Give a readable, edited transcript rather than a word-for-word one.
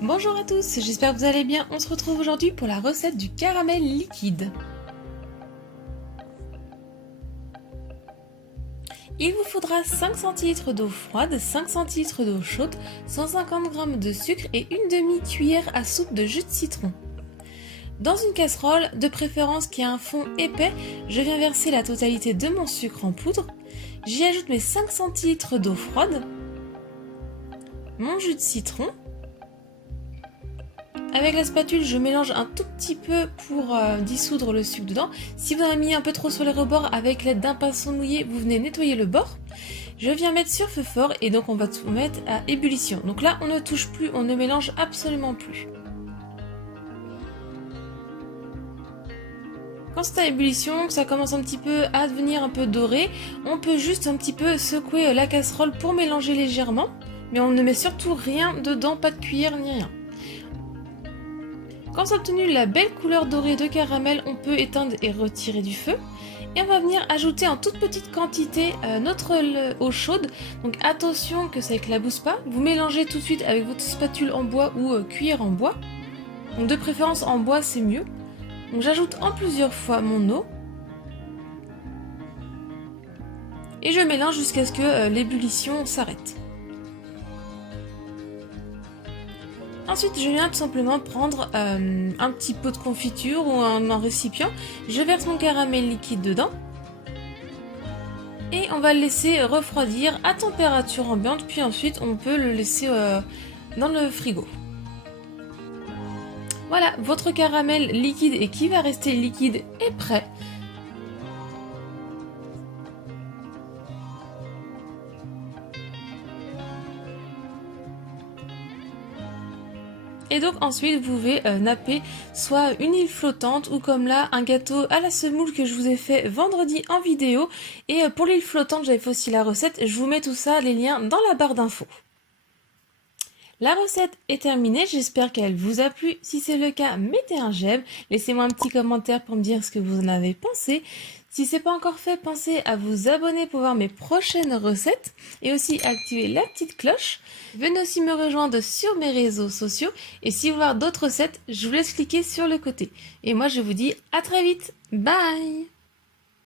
Bonjour à tous, j'espère que vous allez bien. On se retrouve aujourd'hui pour la recette du caramel liquide. Il vous faudra 5 cl d'eau froide, 5 cl d'eau chaude, 150 g de sucre et une demi-cuillère à soupe de jus de citron. Dans une casserole, de préférence qui a un fond épais, je viens verser la totalité de mon sucre en poudre. J'y ajoute mes 5 cl d'eau froide, mon jus de citron. Avec la spatule, je mélange un tout petit peu pour dissoudre le sucre dedans. Si vous en avez mis un peu trop sur les rebords, avec l'aide d'un pinceau mouillé, vous venez nettoyer le bord. Je viens mettre sur feu fort et donc on va tout mettre à ébullition. Donc là, on ne touche plus, on ne mélange absolument plus. Quand c'est à ébullition, que ça commence un petit peu à devenir un peu doré, on peut juste un petit peu secouer la casserole pour mélanger légèrement. Mais on ne met surtout rien dedans, pas de cuillère ni rien. Quand on a obtenu la belle couleur dorée de caramel, on peut éteindre et retirer du feu. Et on va venir ajouter en toute petite quantité notre eau chaude. Donc attention que ça éclabousse pas. Vous mélangez tout de suite avec votre spatule en bois ou cuillère en bois. Donc de préférence en bois, c'est mieux. Donc j'ajoute en plusieurs fois mon eau. Et je mélange jusqu'à ce que l'ébullition s'arrête. Ensuite, je viens tout simplement prendre un petit pot de confiture ou un récipient. Je verse mon caramel liquide dedans. Et on va le laisser refroidir à température ambiante. Puis ensuite, on peut le laisser dans le frigo. Voilà, votre caramel liquide et qui va rester liquide est prêt. Et donc ensuite vous pouvez napper soit une île flottante ou comme là un gâteau à la semoule que je vous ai fait vendredi en vidéo. Et pour l'île flottante j'avais fait aussi la recette, je vous mets tout ça, les liens dans la barre d'infos. La recette est terminée, j'espère qu'elle vous a plu. Si c'est le cas, mettez un j'aime, laissez-moi un petit commentaire pour me dire ce que vous en avez pensé. Si ce n'est pas encore fait, pensez à vous abonner pour voir mes prochaines recettes et aussi activer la petite cloche. Venez aussi me rejoindre sur mes réseaux sociaux et si vous voulez voir d'autres recettes, je vous laisse cliquer sur le côté. Et moi je vous dis à très vite, bye!